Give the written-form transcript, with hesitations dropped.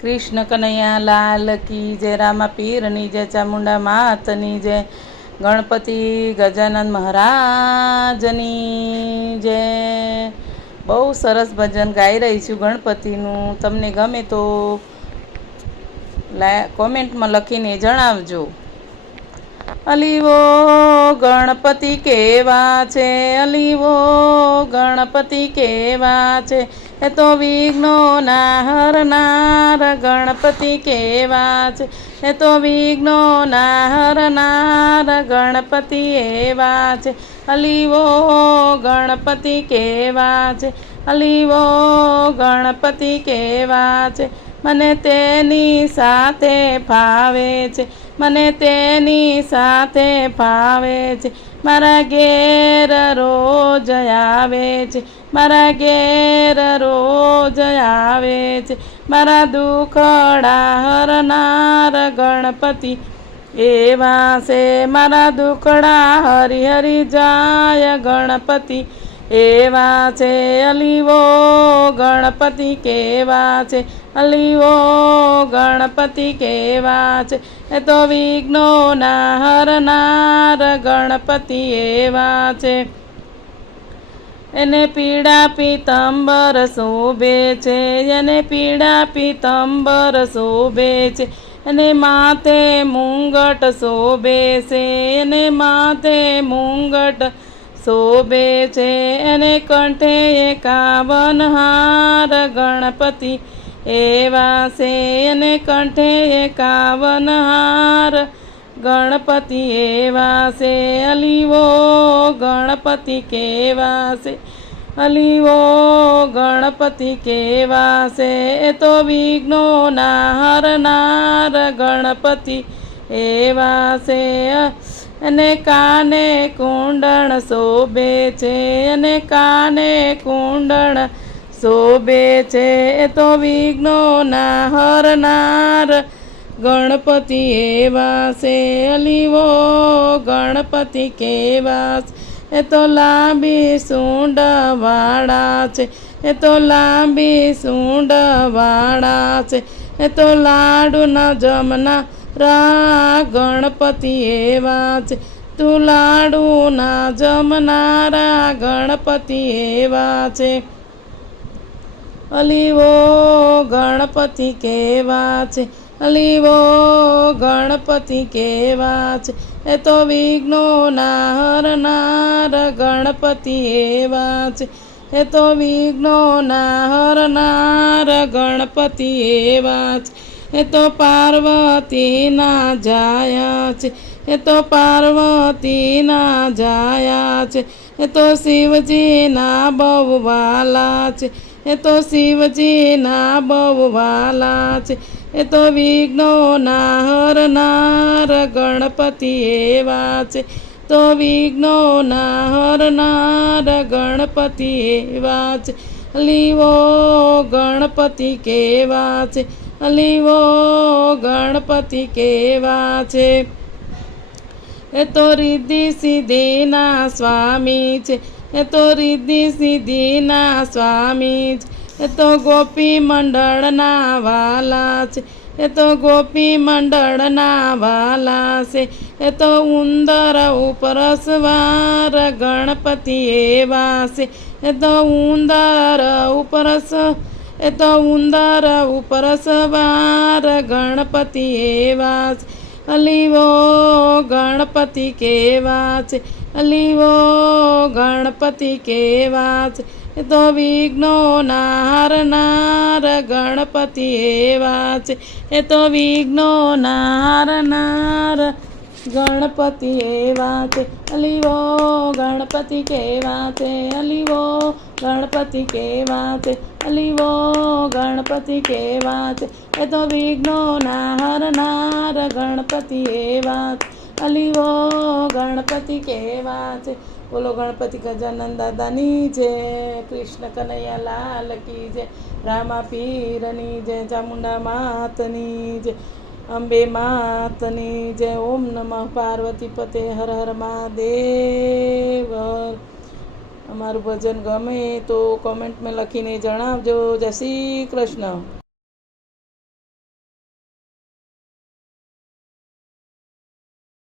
कृष्ण कन्हैया लाल की जय। रामा पीरनी जय। चामुंडा मातनी जय। गणपति गजानन महाराजनी जय। बहु सरस भजन गाई रही छूं गणपतिનું। તમને ગમે તો કોમેન્ટમાં લખીને જણાવજો। અલીવો ગણપતિ કેવા છે, અલીવો ગણપતિ કેવા છે, એ તો વિઘ્નોના હરનાર ગણપતિ કેવા છે, એ તો વિઘ્નોના હરનાર ગણપતિ એવા છે, અલીવો ગણપતિ કેવા છે, અલીવો ગણપતિ કેવા છે, મને તેની સાથે ફાવે છે, મને તેની સાથે ફાવે છે, મારા ઘેર રોજ આવે છે, મારા ઘેર રોજ આવે છે, મારા દુખડા હરનાર ગણપતિ એવા છે, મારા દુખડા હરી હરી જાય ગણપતિ એવા છે, અલીવો ગણપતિ કેવા છે, અલીવો ગણપતિ કેવા છે, એ તો વિઘ્નોના હરનાર ગણપતિ એવા છે, એને પીળા પીતંબર શોભે છે, એને પીળા પીતંબર શોભે છે, એને માથે મુંગટ શોભે છે, એને માથે મુંગટ શોભે છે, એને કંઠે 51 હાર ગણપતિ એવા છે, એને કંઠે 51 હાર ગણપતિ એવા છે, અલીવો ગણપતિ કેવા છે, અલીવો ગણપતિ કેવા છે, એ તો વિઘ્નોના હરનાર ગણપતિ એવા છે, અને કાને કુંડળ શોભે છે, અને કાને કુંડળ શોભે છે, એ તો વિઘ્નોના હરનાર ગણપતિ એવા છે, અલીવો ગણપતિ કેવા છે, એ તો લાંબી સૂંઢ વાળા છે, એ તો લાંબી સૂંઢ વાળા છે, એ તો લાડુના જમના રા ગણપતિ એવા છે, તું લાડુના જમનારા ગણપતિ એવા છે, અલીવો ગણપતિ કેવા છે, અલીવો ગણપતિ કેવા છે, એ તો વિઘ્નોના હરનાર ગણપતિ એવા છે, એ તો વિઘ્નોના હરનાર ગણપતિ એવા છે, એ તો પાર્વતીના જાયા છે, એ તો પાર્વતીના જાયા છે, એ તો શિવજીના બહુ વાલા છે, એ તો શિવજીના બહુ વાલા છે, એ તો વિઘ્નોના હરનાર ગણપતિ એવા છે, તો વિઘ્નોના હરનાર ગણપતિ એવા છે, અલીવો ગણપતિ કેવા છે, અલીવો ગણપતિ કેવા છે, એ તો રિદ્ધિ સિદ્ધિના સ્વામી છે, એ તો રિદ્ધિ સિદ્ધિના સ્વામી છે, એ તો ગોપી મંડળના વાલા છે, એ તો ગોપી મંડળના વાલા છે, એ તો ઉંદર ઉપર સવાર ગણપતિ એવા છે, એ તો ઉંદર ઉપર એ તો ઉંદર ઉપર સવાર ગણપતિ એવા છે, અલીવો ગણપતિ કેવા છે, અલીવો ગણપતિ કેવા છે, એ તો વિઘ્નોના હરનાર ગણપતિ એવા છે, એ તો વિઘ્નોના હરનાર ગણપતિ એવા છે, અલીવો ગણપતિ કેવા છે, અલીવો ગણપતિ કેવા છે, અલીવો ગણપતિ કેવા છે, એ તો વિઘ્નોના હરનાર ગણપતિ એવા છે, અલીવો ગણપતિ કેવા છે। બોલો ગણપતિ ગજાનન દાદાની જય। કૃષ્ણ કનૈયા લાલ કી જય। રામા પીરની જય। ચામુંડા માતની જય। અંબે માતની જય। ઓમ નમઃ પાર્વતી પતે હર હર મહાદેવ। અમારું ભજન ગમે તો કોમેન્ટમાં લખીને જણાવજો। જય શ્રી કૃષ્ણ।